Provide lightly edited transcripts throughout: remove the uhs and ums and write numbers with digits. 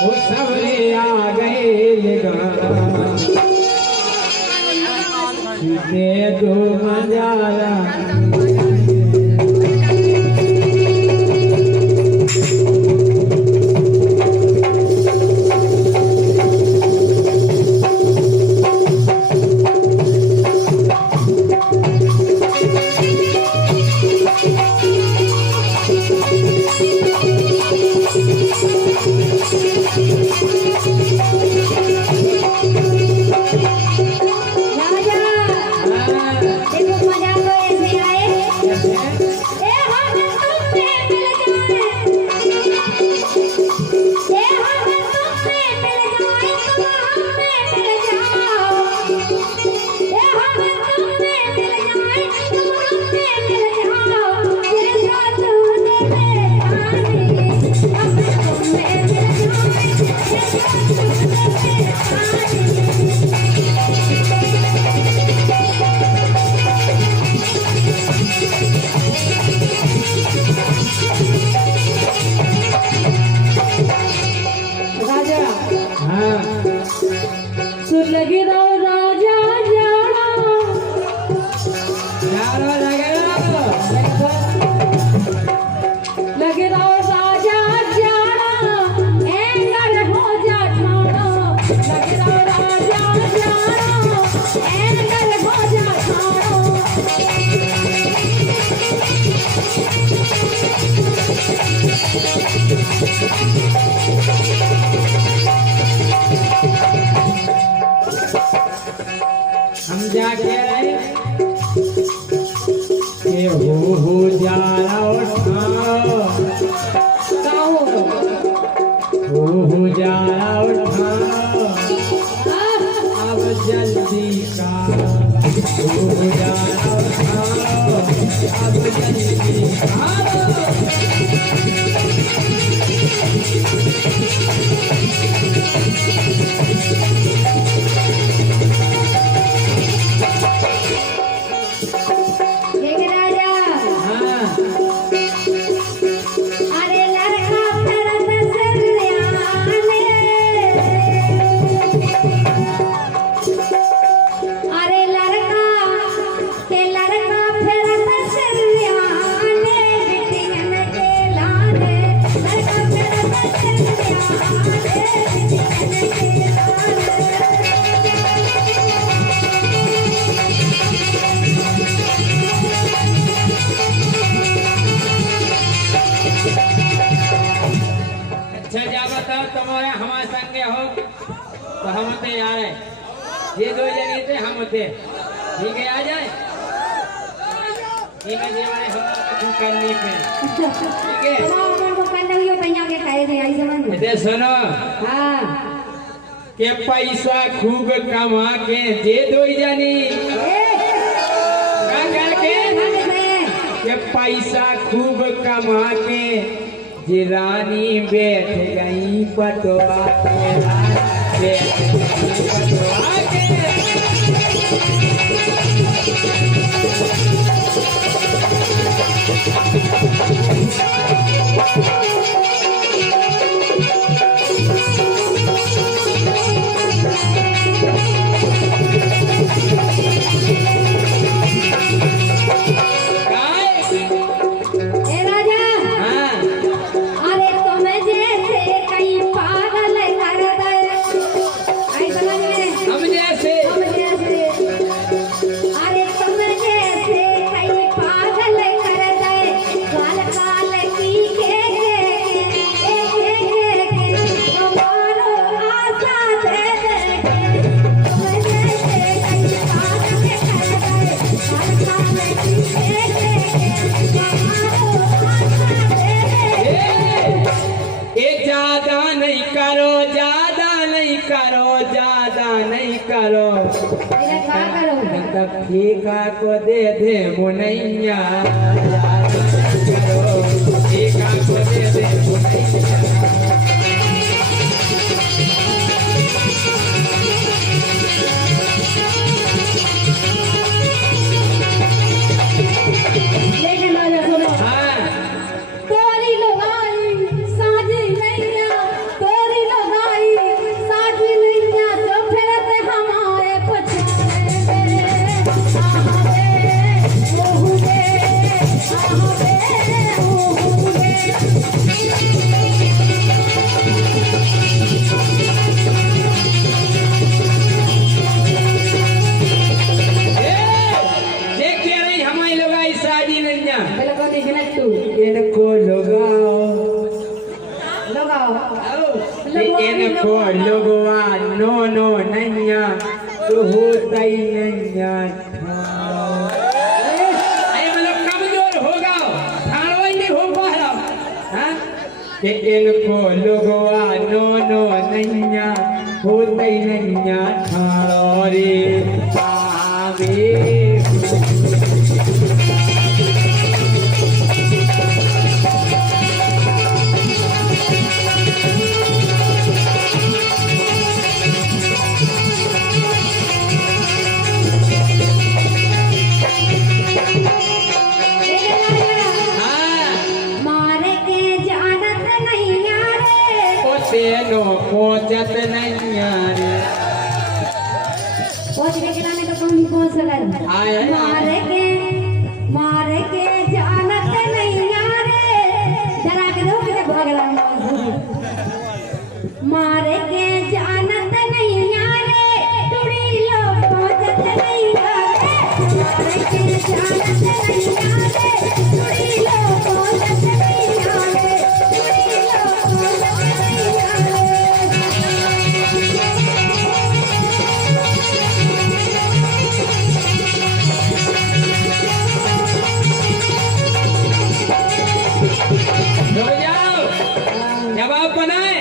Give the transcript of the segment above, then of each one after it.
वो सवरे आ गए दे दो मजारा लगे रहो राजा लगे रहो राजा जाना एंगर हो जा ठाणा लगे रहो राजा जाना एंगर हो जा ठाणा हम जाके आए के हो जा उठाओ हो जा उठाओ अब जल्दी का हो जा उठाओ अब जल्दी तुम्हारे हमारे संगे हो तो हम थे यार ये दो जने थे हम थे ठीक है आ जाए ठीक है हम करनी पे ठीक है को करना हुई पैया के खाए थे आई समझ दे सुनो हां के पैसा खूब कमा के दे दो जनी के पैसा खूब कमा के जिरानी बैठ गई पटवा बैठ गई पटवा के करो तब ठीका को दे दे मुनैया करो ठीका को दे दे मुनैया तोरी लगाई साजी नैया तोरी लगाई पहले कौन है गिनत तू इनको लगाओ लगाओ इनको लगवा नो नो नैया तो होता ही नैया अरे मतलब कमजोर होगा ठाड़वा ही नहीं हो पा रहा हाँ कि इनको लगवा नो नो नैया होता ही नैया ठाड़ो रे आवे तेनो पहुंचत नहीं यारे पहुंचने के लाने तो कौन पहुंच सकता मारे के जानत नहीं यारे डरा के दो के भगला मारे के जानत नहीं यारे तुड़ी लो पहुंचत नहीं यारे मारे के जानत नहीं यारे तुड़ी लो पहुंचत नहीं यारे तुड़ी लो पहुंचत नहीं यारे जवाब बनाए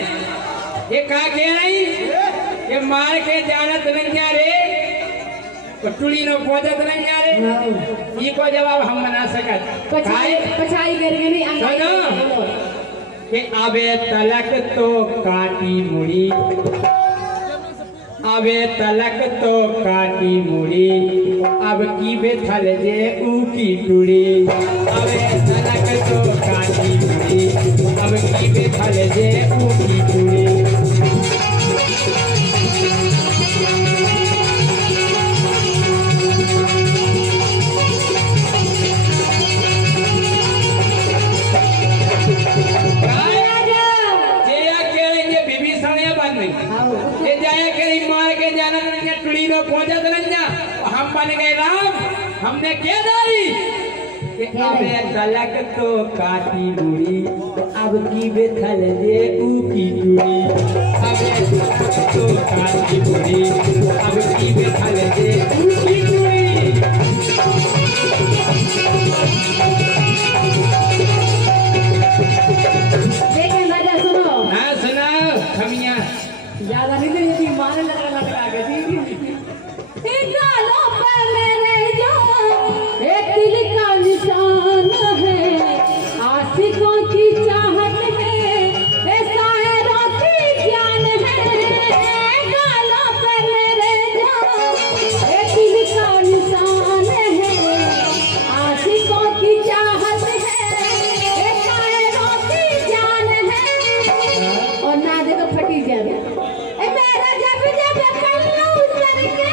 ये कहा कह रही ये मार के जानत नहीं जा रे टुड़ी नो पहुंचत नहीं जा रे ये को जवाब हम बना सकत पछाई करके नहीं सुनो कि अबे तलक तो काटी मुड़ी अबे तलक तो काटी मुड़ी अब की बेथल जे ऊ की टुड़ी अबे तलक तो काटी मुड़ी अब की बेथल जे ऊ की टुड़ी पहुंचत नहीं हम बन गए राम हमने क्या दाई अबे तलक तो काटी मुड़ी अब की बेथल जे ऊ की टुड़ी अबे तलक तो काटी मुड़ी अब की बेथल जे ऊ की टुड़ी लेकिन राजा सुनो हाँ सुनाओ खमिया ज्यादा नहीं देती मारने लगा गई गालों पर मेरे जो एक दिल का निशान है आशिकों की चाहत है शायरों की जान है गालों पर मेरे जो एक दिल का निशान है आशिकों की चाहत है शायरों की जान है और ना देखो फटी जाए मेरा जब जब कल्लू करके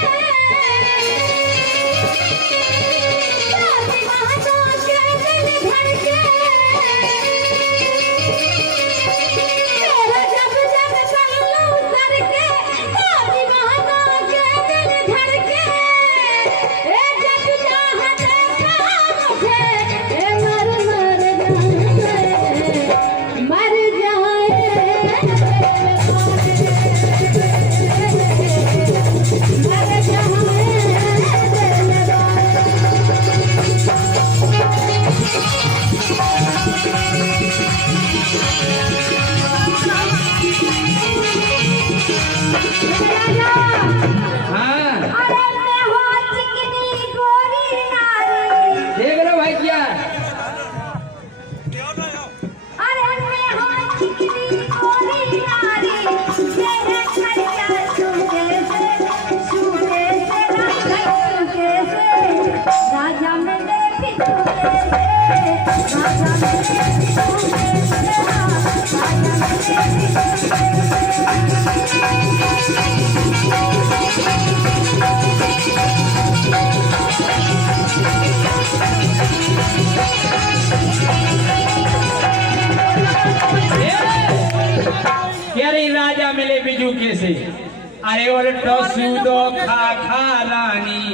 अरे और टसूदो खा खा रानी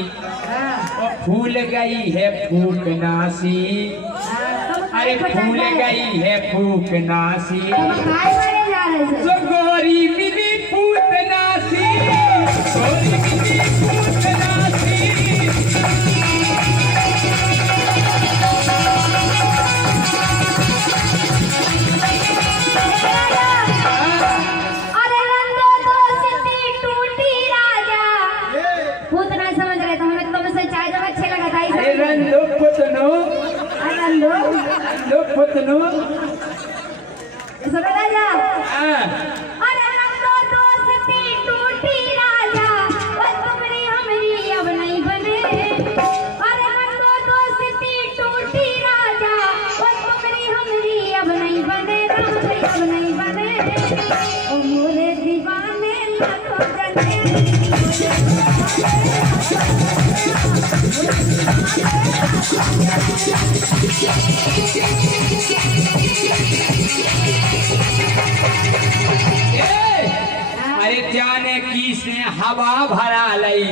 और फूल गई है फूक नासी। अरे फूल गई है फूक नासी तो गोरी मिली फूट नासी, गोरी मिली फूट नासी। पुतनो सुनो राजा, अरे रंगो दोस्ती टूटी राजा, बस तुमरी हमरी अब नहीं बने। अरे रंगो दोस्ती टूटी राजा, बस तुमरी हमरी अब नहीं बने, अब नहीं बने। ओ मोरे दीवाने ना तो जने अरे जाने की से हवा भरा लई,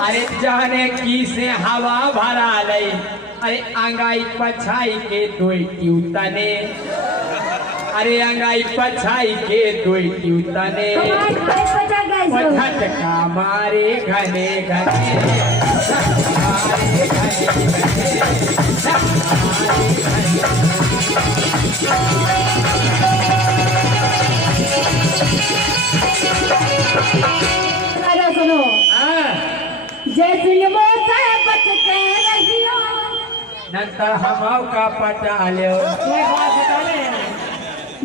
अरे जाने की से हवा भरा लई। अरे अंगाई पछाई के दोई ट्यूतने, अरे अंगाई पछाई के दोई ट्यूतने झटका मारे घने घने, अरे सुनो, जैसे मोसे बच के रहियो, नंतर हम का पटा लो।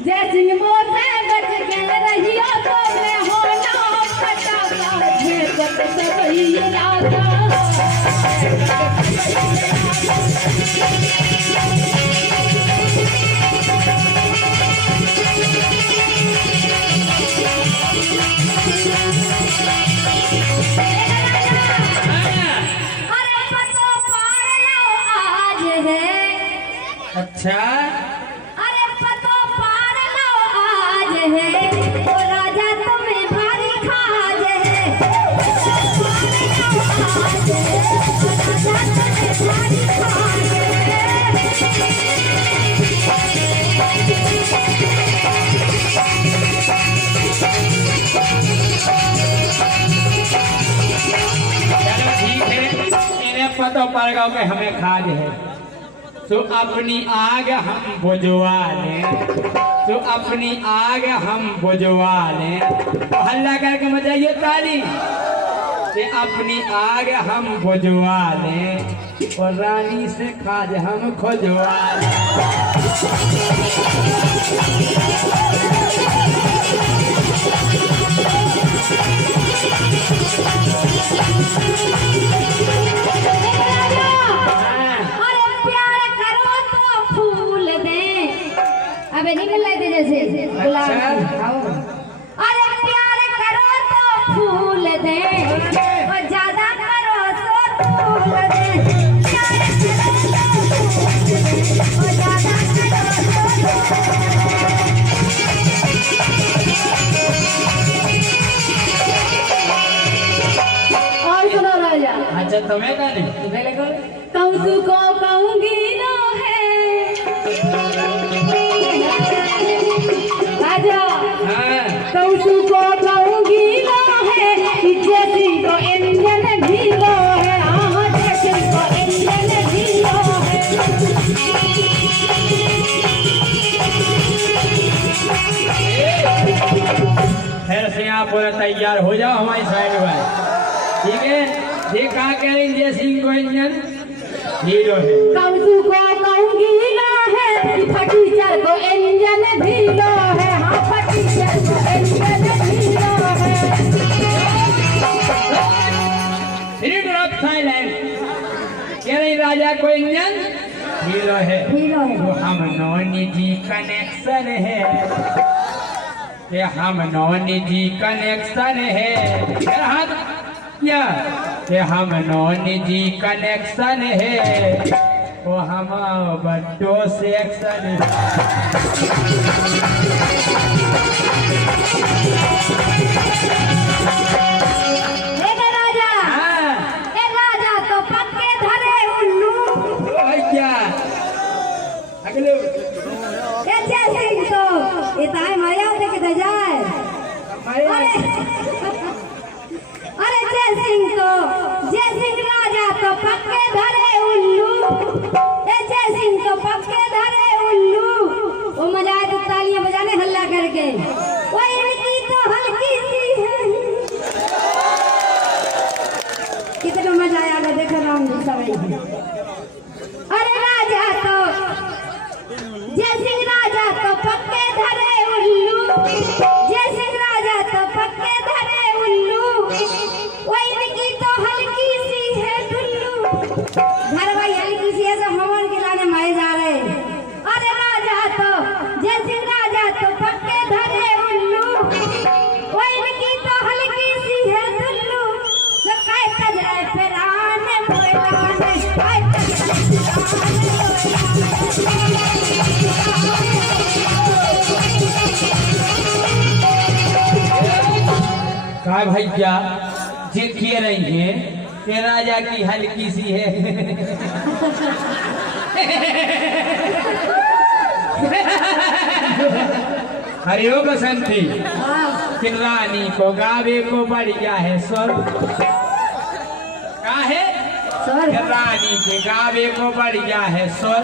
जैसे मोसे बच के रहियो तो मैं होना पटा जे बच से वही राजा। अच्छा, अरे पतो पार लो आज है, तो राजा तुम्हें भारी खाज है। आज है, तो राजा तुम्हें भारी खाज है। चलो ठीक है, इन्हें पतो पड़ गया कि हमें खाज है, तो अपनी आग हम बुझवा लें, तो अपनी आग हम बुझवा लें। तो हल्ला करके मचाइए ताली कि अपनी आग हम बुझवा लें और रानी से खाज हम खोजवा लें। अबे निकल लेते जैसे गुलाब। अरे प्यार करो तो फूल दे, और ज्यादा करो तो फूल दे। प्यार करो तो फूल दे, और ज्यादा करो तो और सुनो राजा। अच्छा तुम्हें क्या नहीं कहूँ को कहूँगी ना है राजा, कहूँ को कहूँगी ना है, जैसी को इंजन ढीलो है। हाँ जैसी को इंजन ढीलो है। फिर से आप पूरा तैयार हो जाओ हमारी साइड में, ठीक है। देखा करेंगे सिंह को इंजन हीरो है। कहूँ को कहूँगी ना है, फटीचर को इंजन ढीलो है। हाँ फटीचर को इंजन ढीलो है। साइलेंट कह रही राजा को इंजन हीरो है, तो हम निजी कनेक्शन है, ये हम निजी कनेक्शन है। ये हम निजी कनेक्शन है, वो हम बड्डो सेक्शन एक राजा हाँ एक राजा तो पक्के धरे उल्लू क्या अगले ए जय सिंह तो ये ताई माया देख के जाए अरे अरे जय सिंह राजा तो पक्के धरे उल्लू ए जय सिंह तो पक्के धरे उल्लू वो मजा आए तो तालियां बजाने हल्ला करके वो इनकी तो हल्की सी है कितना मजा आया ना देखो राम जी सवाई अरे राजा तो जय सिंह राजा तो पक्के धरे उल्लू जय सिंह राजा तो पक्के धरे उल्लू वो इनकी तो हल्की सी है टुल्लू घर भाई हल्की सी है सब हवन के लाने मारे जा रहे अरे राजा तो जय सिंह राजा तो पक्के धरे उल्लू वो इनकी तो हल्की सी है टुल्लू तो काय कजरा फेराने मोयलाने काय काय भैया जिद किए नहीं है कि राजा की हल्की सी है अरे ओ बसंती कि रानी को गावे को बढ़िया है स्वर का है सर कि रानी के गावे को बढ़िया है स्वर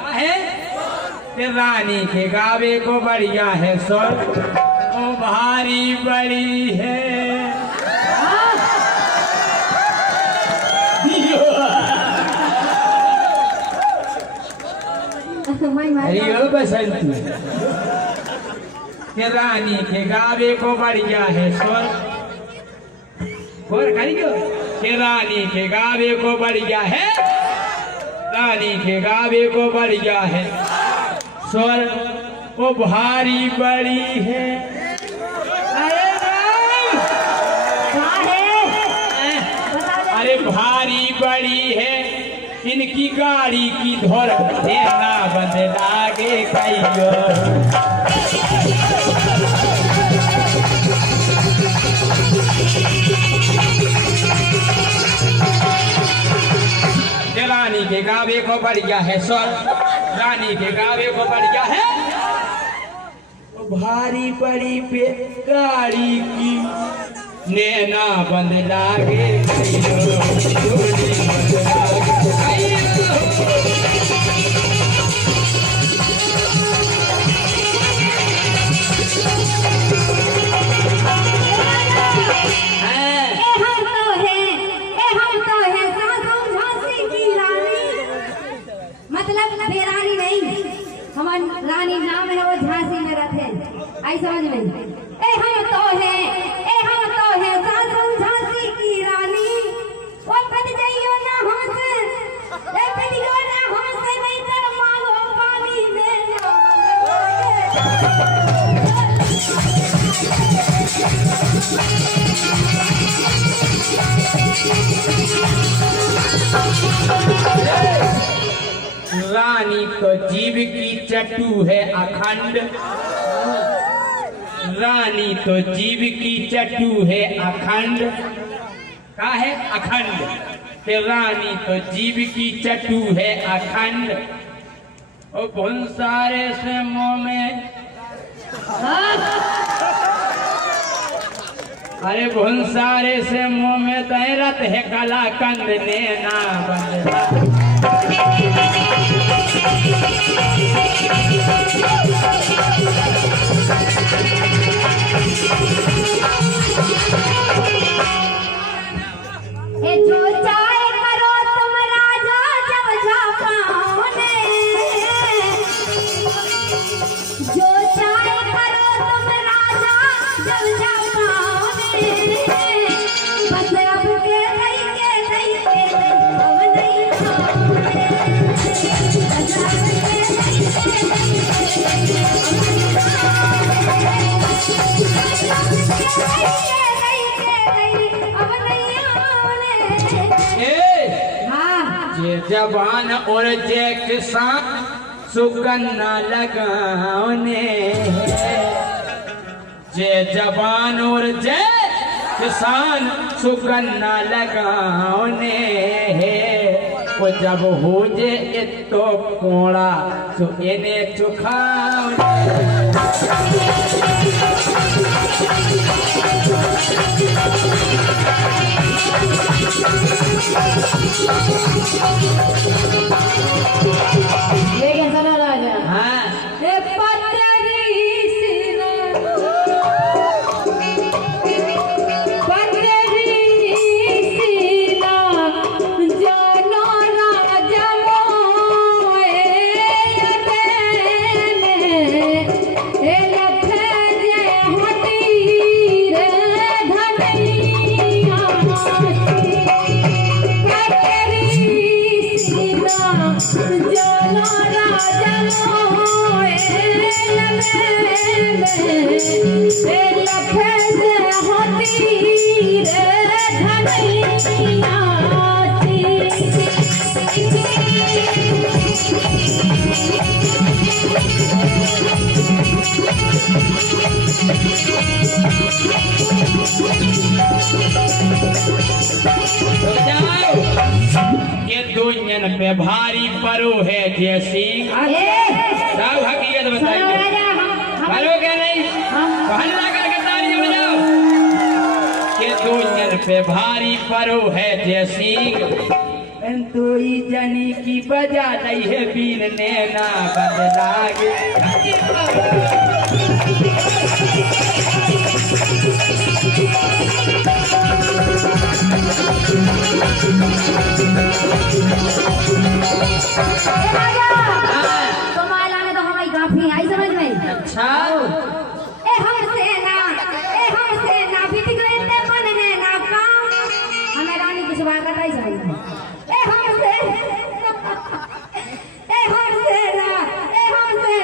का है कि रानी के गावे को बढ़िया है स्वर ओ भारी बड़ी है अरे ओ बसंती कि रानी के गावे को बढ़िया है स्वर और करियो कि रानी के गावे को बढ़िया है रानी के गावे को बढ़िया है स्वर वो भारी बड़ी है अरे राम! अरे भारी बड़ी है इनकी गाड़ी की धोर देना बंद लागे कहियो रानी के गावे को बढ़िया है स्वर रानी के गावे को बढ़िया है भारी बड़ी पे गाड़ी की नैना बंद लागे बेरानी नहीं हमारी रानी नाम है वो झांसी में रहते आई समझ में ए हम तो है सासू झांसी की रानी वो पद जाइयो ना हमसे ए पदियो ना हमसे नहीं तर मांगो पानी में रानी तो जीव की चटू है अखंड रानी तो जीव की चटू है अखंड का है अखंड ते रानी तो जीव की चटू है अखंड और भुंसारे से मुंह में अरे भुंसारे से मुंह में तैरत है कला कंद ने ना बंद जो चाहे करो तुम राजा जब झापाओने जो चाहे करो तुम राजा जब झापाओने बस अब के नहीं अब नहीं जवान और जे किसान सुगन्ना लगाने जे जवान और जे किसान सुगन्ना लगाने वो जब हो जे तो कोड़ा तो इन्हें चुखाने ये कैसा लगा राजा? हाँ ए पतरी सीना, पतरी सीना, जानो राजा मोए अकेले, ए लखे जे हटी रे धनिया पतरी सीना, जानो राजा मोए अकेले, ए लखे जे हटी रे धनिया रुक जाओ। ये दुनियन पे भारी परो है जैसी सब हकीकत बताइए परो क्या नहीं हल्ला करके ताली बजाओ। ये दुनियन पे भारी परो है जैसी तो ई जनी की बजा दई है बीन ने ना बदलागे तुम्हारा में तो हमारी काफी आई समझ में। अच्छा ए हमसे ना बीत गए ते मन है ना काम, हमें रानी की सुबह का ट्राई समझ में। ए हमसे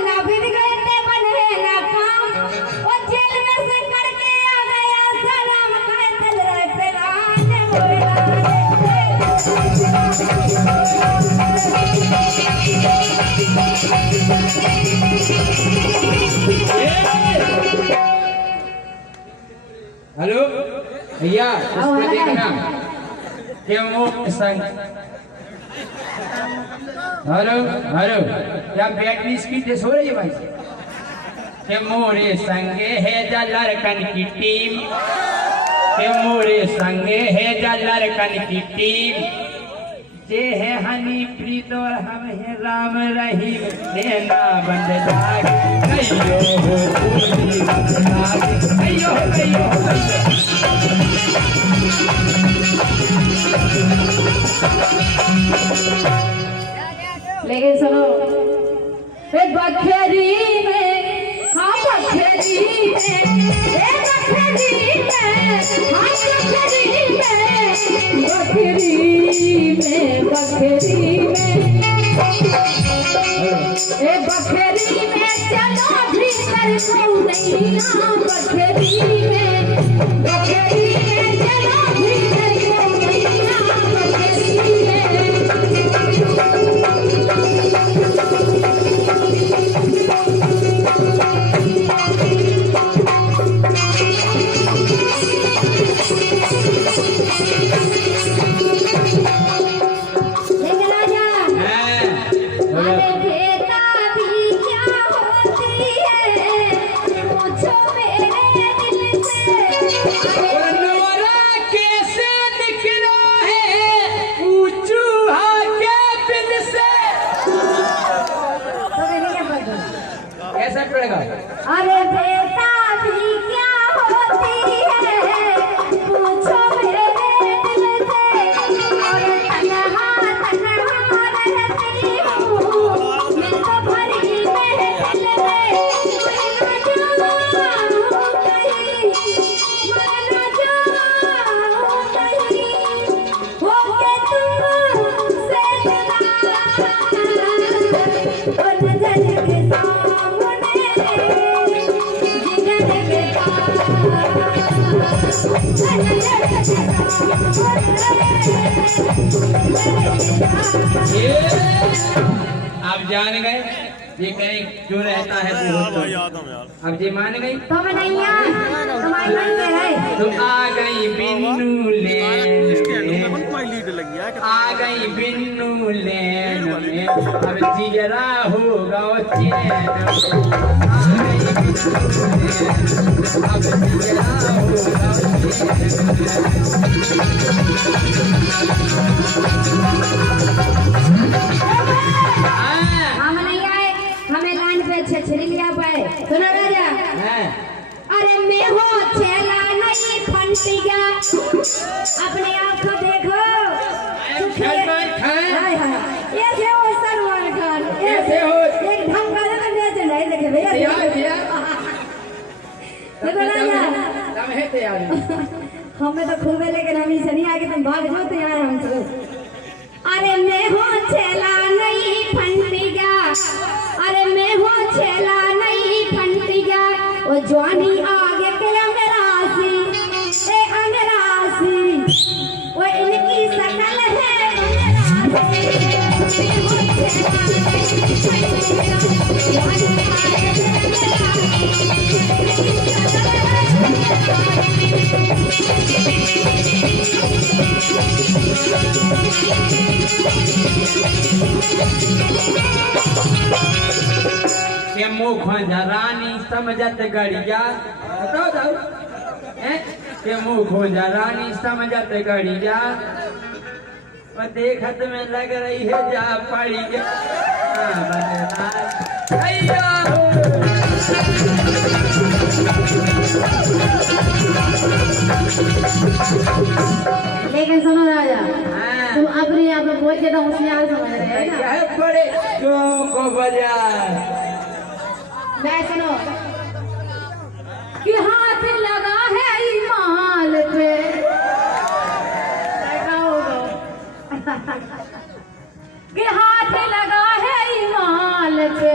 ना बीत गए ते मन है ना काम, ओ जेल में से करके आ गया सलाम कहे चल रहे पे राने बोला हेलो भैया इसमें देखना क्यों संग हेलो हेलो क्या बैटरी इसकी तेज हो रही है भाई के मोरे संगे है जा लड़कन की टीम के मोरे संगे है जा लड़कन की टीम जे है हनी प्रीत और हम है राम रहीम देना बंद लाग कहियो हो पूरी लाग कहियो लेकिन सुनो बखेरी में हाँ बखेरी में बखेरी में हाँ बखेरी में बखेरी में चलो भीतर को नहीं बखेरी में चलो भीतर को नहीं पड़ेगा। अरे बेटा भी क्या होती है पूछो मेरे दिल से, और तन्हा तन्हा रहती हूँ मैं तो भरी महफिल में, मर जाऊं कहीं होके तुमसे जुदा, और नजर के सामने जिगर में आप जान गए ये कहीं जो रहता है वो होता है। अब ये मान गई तो नहीं है तुम्हारे मन में है तो आ गई बिन्नू लेन आ गई बिन्नू लेन में अब जिगरा होगा चैन आ गई बिन्नू लेन अब जिगरा होगा हम नहीं आए हमें लाइन पे छछरी लिया पाए सुनो राजा अरे मैं हो चेला नहीं फंटिया अपने आप को देखो सलमान खान हाय हाय ऐसे हो सलमान खान ऐसे हो एक ढंग का ना देते नहीं देखे भैया देखो राजा हम है तैयार हमें तो खूबे लेकिन हम इसे नहीं आगे तुम भाग जाओ तो यार हमसे अरे मैं हो चेला नहीं फंटिया अरे मैं हो चेला नहीं फंटिया वो जवानी आगे के अंगरासी ए अंगरासी वो इनकी शकल है अंगरासी मैं हो चेला नहीं फंटिया जवानी आगे के के मुख रानी समझत गड़िया बताओ जाओ के मुख रानी समझत गड़िया और देखत में लग रही है जा पड़ी लेकिन सुनो राजा तुम अपने आप में बहुत ज्यादा होशियार समझ रहे हैं ना बड़े को बजा मैं सुनो कि हाथ लगा है इमाल पे देखा होगा कि हाथ लगा है इमाल पे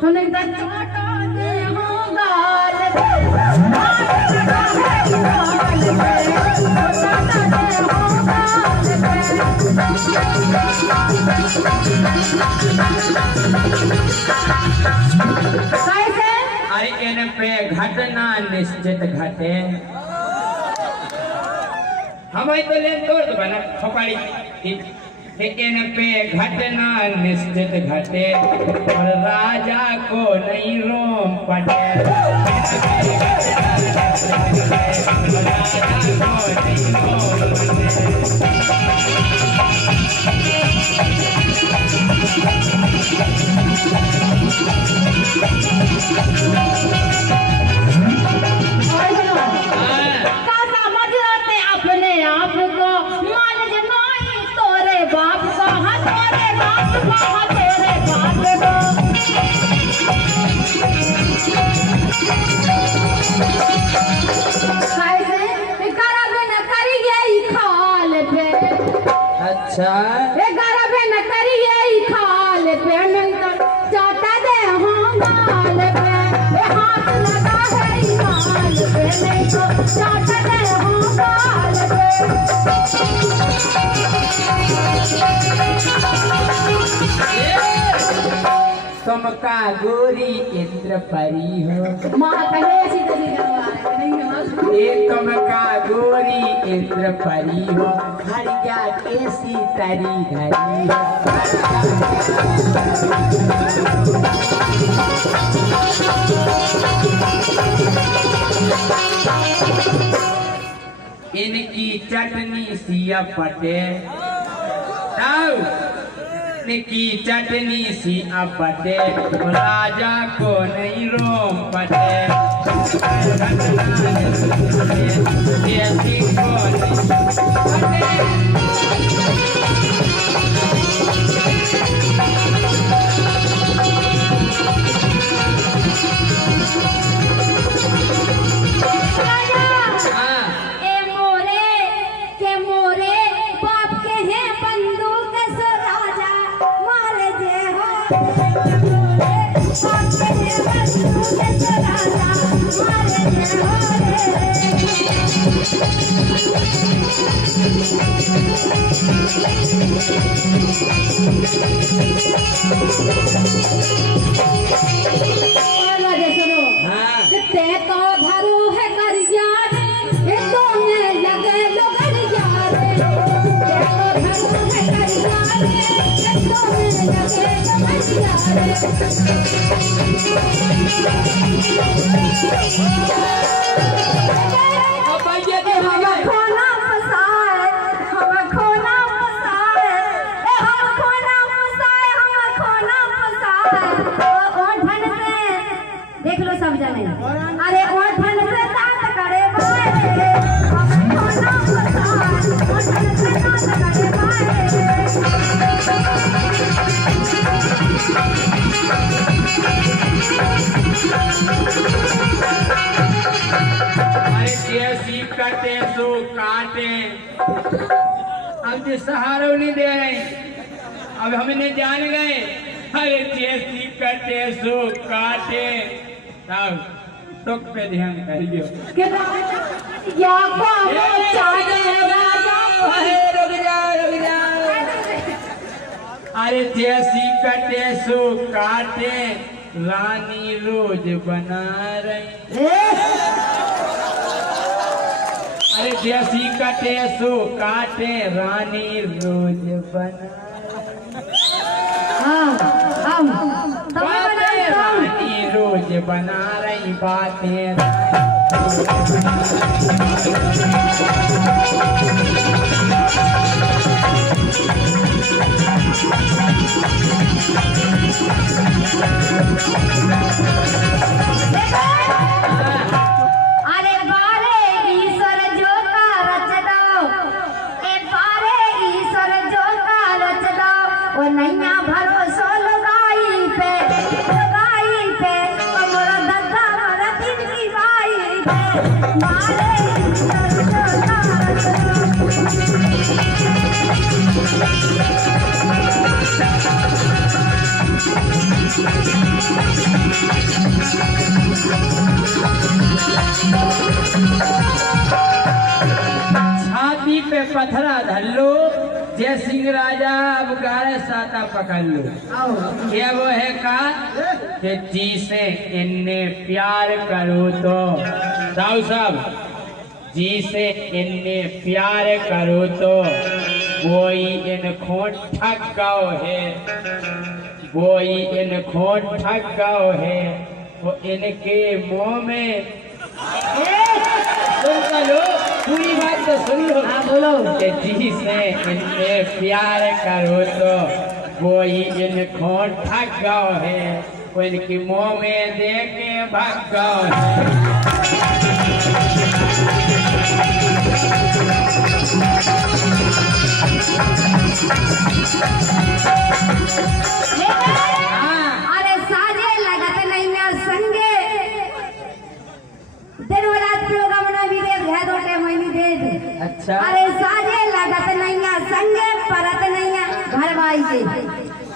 सुने तो छोटा दे हो गाल पे हाथ लगा है इमाल पे छोटा दे हो गाल पे अरे इन पे घटना निश्चित घटे हमारी तो ले तोड़ दो बना खोपड़ी इन पे घटना निश्चित घटे और राजा को नहीं रोम पटे राजा को नहीं रोम अपने आप को मान जमाई तोरे बाप को हाँ तोरे बाप को हाँ तेरे बाप को गरब न करिए खाल पे अच्छा गरब न करिए खाल पे नहीं तो चाटा दे हाँ गाल पे हाथ लगा है माल पे नहीं तो चाटा दे हाँ गाल पे तुम का गोरी इंद्र परी हो माँ कहे ऐसी तरी तुम का गोरी इंद्र परी हो हरिया कैसी तरी धरी हो इनकी चटनी सिया पटे की चटनी सी अपटे राजा को नहीं रोम पटे को नहीं सुनो हाँ ते तो धरू है करिया रे ये तो में लगे लोगरिया रे ते तो धरू है करिया रे ये तो में लगे लोगरिया अब आइए तो रे खोना फसाए हम खोना फसाए ए हम खोना फसाए ओ ढन से देख लो सब जने अरे ओ ढन से दांत करे बाए हम खोना फसाए ओ ढन से दांत करे बाए अरे जैसी कटे सो काटे अब जो सहारा नहीं दे रहे अब हमने जान गए अरे जैसी कटे सो काटे तब टोक पे ध्यान करियो के या को चाहे राजा रुक जा अरे जैसी कटे सो काटे रानी रोज बना रही अरे जैसी कटे सो काटे रानी रोज बना हां हम बातें रानी रोज बना रही बातें अरे बारे ईश्वर जो का रच दो ए बारे ईश्वर जो का रच दो वो नैया भरोसो लगाई पे कमर दद्दा मर दिन की बाई पे बारे ईश्वर जो का रच छाती पे पथरा धल्लो जय सिंह राजा अब गारे साता पकड़ लो ये वो है का कि जी से इनने प्यार करो तो साहु साहब जी से इनने प्यार करो तो कोई इनको ठग गाओ है कोई इनको ठग गाओ है वो इनके मुंह में सुन लो पूरी बात तो सुन लो हाँ बोलो कि जी से इनसे प्यार करो तो कोई इनको ठग गाओ है वो इनकी मुंह में दे के भाग गाओ है अरे साजे लगत नैया संगे दिन रात प्रोग्राम ना भी दे है दोटे महीने दे अच्छा अरे साजे लगत नैया संगे परत नैया घर भाई के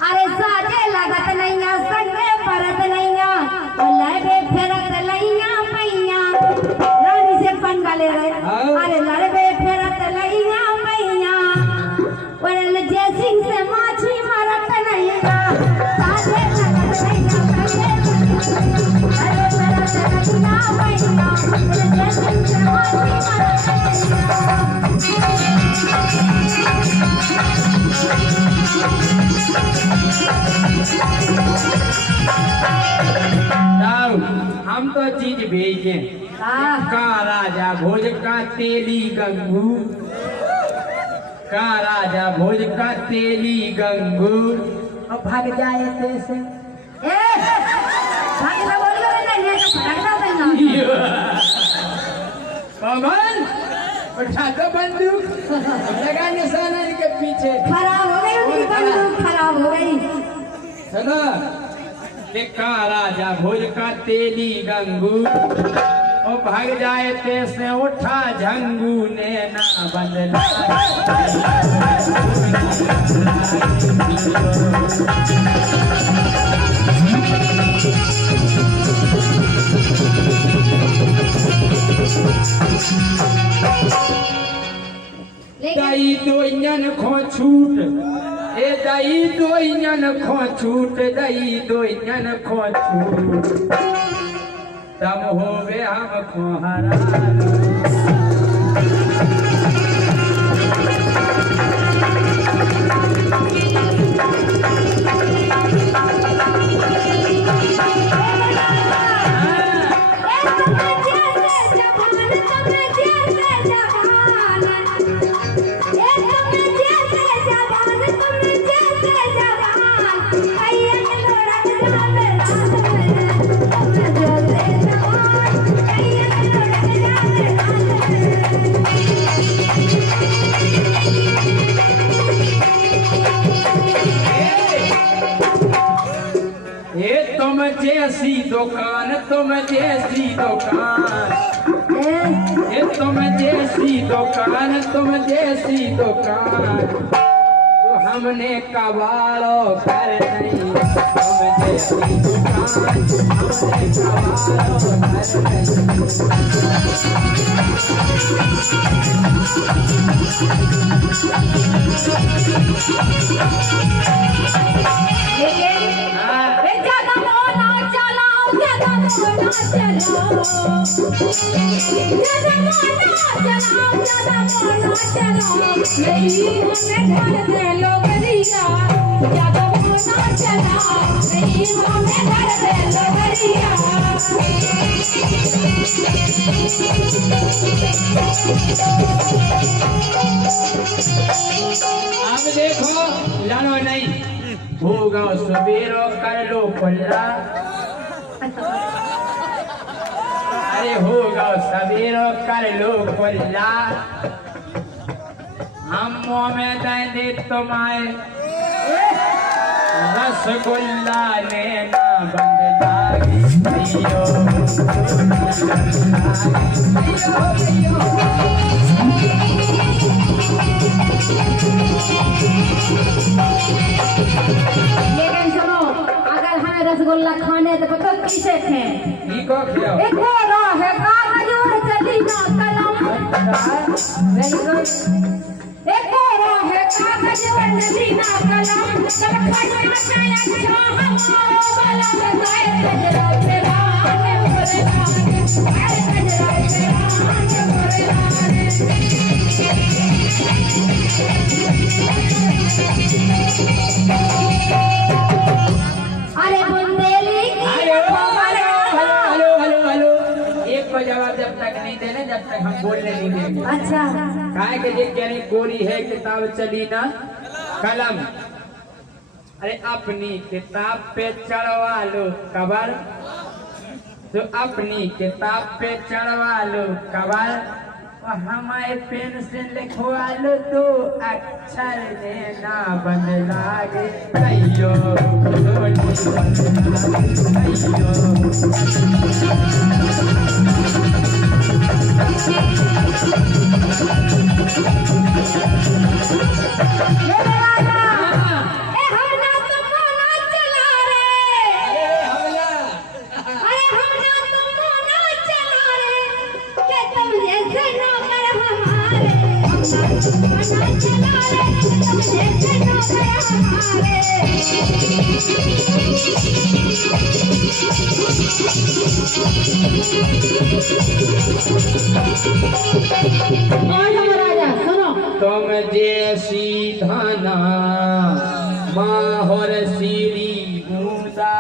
अरे साजे लगत नैया संगे परत नैया लड़े फेरत लैया मैया रानी से पंगा ले रहे अरे लड़े फेरत लैया मैया वरन जय सिंह से माछी मारत नैया साजे लगत नैया संगे अरे फेरत लैया मैया जय सिंह से माछी मारत हम तो चीज भेजे का राजा भोज का तेली गंगू का राजा भोज का तेली गंगू और भाग जाए से पवन उठा दो बंदूक लगा निशाना के पीछे खराब हो गई उनकी बंदूक खराब हो गई सुनो का राजा भोज का तेली गंगू और भाग जाए ते से उठा झंगू ने ना बंदना दाई दो इंजन खो छूट ए दाई दो इंजन खो छूट दाई दो इंजन खो छूट तब होवे हम खो हरा तुम जैसी दुकान तुम जैसी दुकान ये तुम जैसी दुकान तुम जैसी दुकान तो हमने कबाड़ो कर नहीं तुम जैसी दुकान हमने कबाड़ो अब देखो लड़ो नहीं होगा सवेरो कर लो पल्ला अरे होगा सवेरो कर लो पल्ला हम मुँह में दे तुम्हारे रसगुल्ला लेना बंद लेकिन सुनो अगर हमें रसगुल्ला खाने तो पता किसे थे एक हो रहा है कागज और चली ना कलम वेरी गुड एक हो रहा है कागज और चली ना कलम सब खजना चाहे हम वाला बताए गजरा तेरा ने बोले आए गजरा तेरा ने अरे बुंदेली हेलो एक को जवाब जब तक नहीं देने जब तक हम बोलने नहीं देंगे अच्छा काहे के ये कहने गोरी है किताब चली ना कलम अरे अपनी किताब पे चढ़वा लो कबर तो अपनी किताब पे चढ़वा लो कबर और हमारे पेन से लिखवा लो तो अक्षर लेना बंद लागे अयो तुम जैसी धना माहौर सीरी मुदा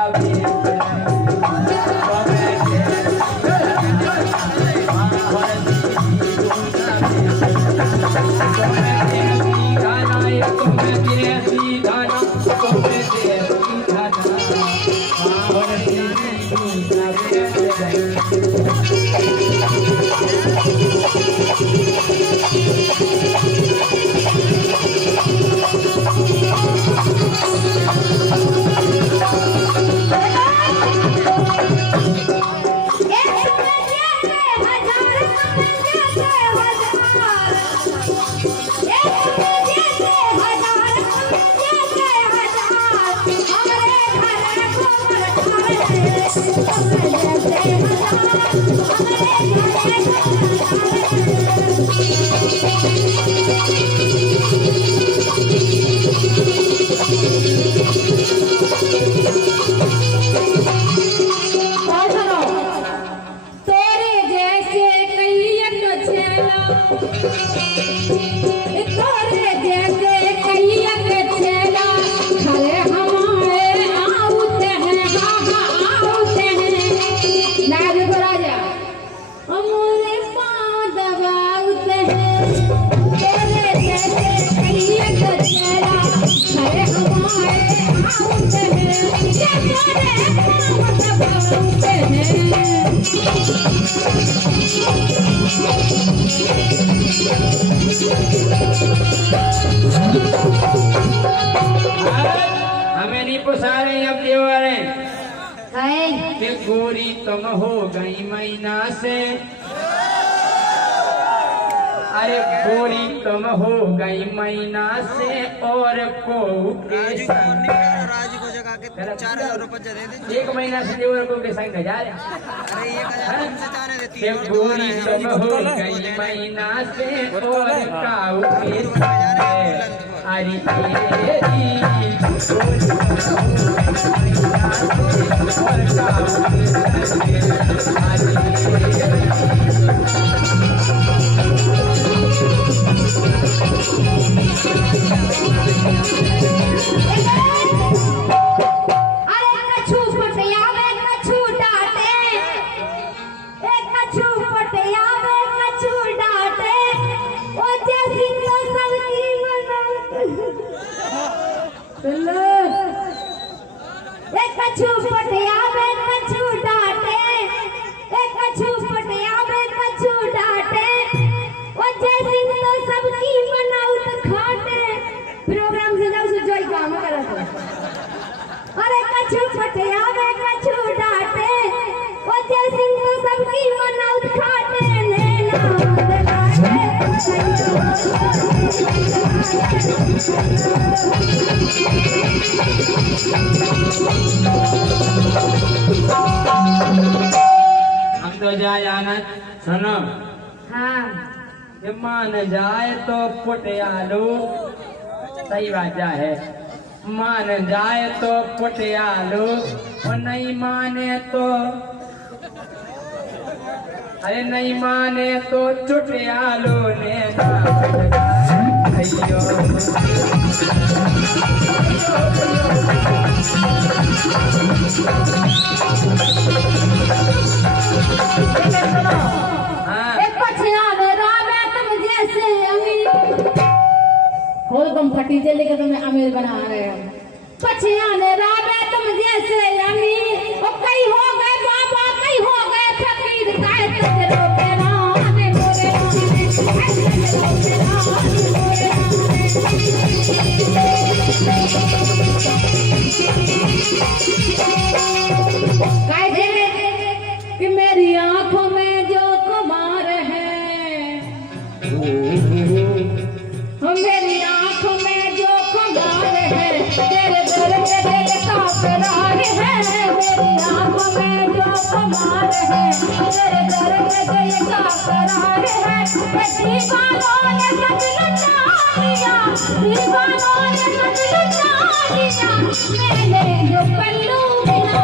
Thank you. हमें नहीं पोसा रहे अब ये वाले है कि गोरी तुम हो गई मैना से, अरे गोरी तुम हो गई मैना से और को राजू को जगा के 4,000 रुपए दे दे। एक महीना से देवर को के संग जा रहे अरे 1,000 तुमसे चाहने देती कि गोरी तुम हो गई मैना से और काऊ के अरे तेरी गोरी तुम हो गई मैना से और काऊ के संग अरे कछु पटियावे कछु डांटे, एक कछु पटियावे कछु डांटे, ओ जैसी तो सबकी लो एक कछु पटियावे कछु डांटे, एक कछु पटियावे कछु डांटे, ओ जैसी तो सबकी मनाउत खाटे। प्रोग्राम से जाओ सो जोई काम करत है। अरे कछु पटियावे कछु डांटे, ओ जैसी तो सबकी मनाउत खाटे। नैना हम तो जाए आना सुनो, हाँ ये मान जाए तो पुटियालो, सही बात है, मान जाए तो पुटियालो और नहीं माने तो, अरे नहीं माने तो चुटियालो ने एक पछियावे रावे तुम जैसे अमीर, खोल गम फटी जे लेके तुम्हें अमीर बना रहे हो। पछियाने रावे तुम जैसे अमीर, ओ कई हो गए बाबा कई हो गए फकीर, काहे तुझे रोके राने मोरे राने, ऐसे रोके राने मोरे राने। काहे कि मेरी आंखों में जो कुमार है, मेरी आंखों में जो कमाल है, तेरे दर पे दिल का करार है। मेरी आंखों में जो कमाल है, तेरे दर पे दिल का करार है। दीवानों ने सच लुटा लिया, दीवानों ने सच लुटा लिया, मैंने जो पल्लू मिला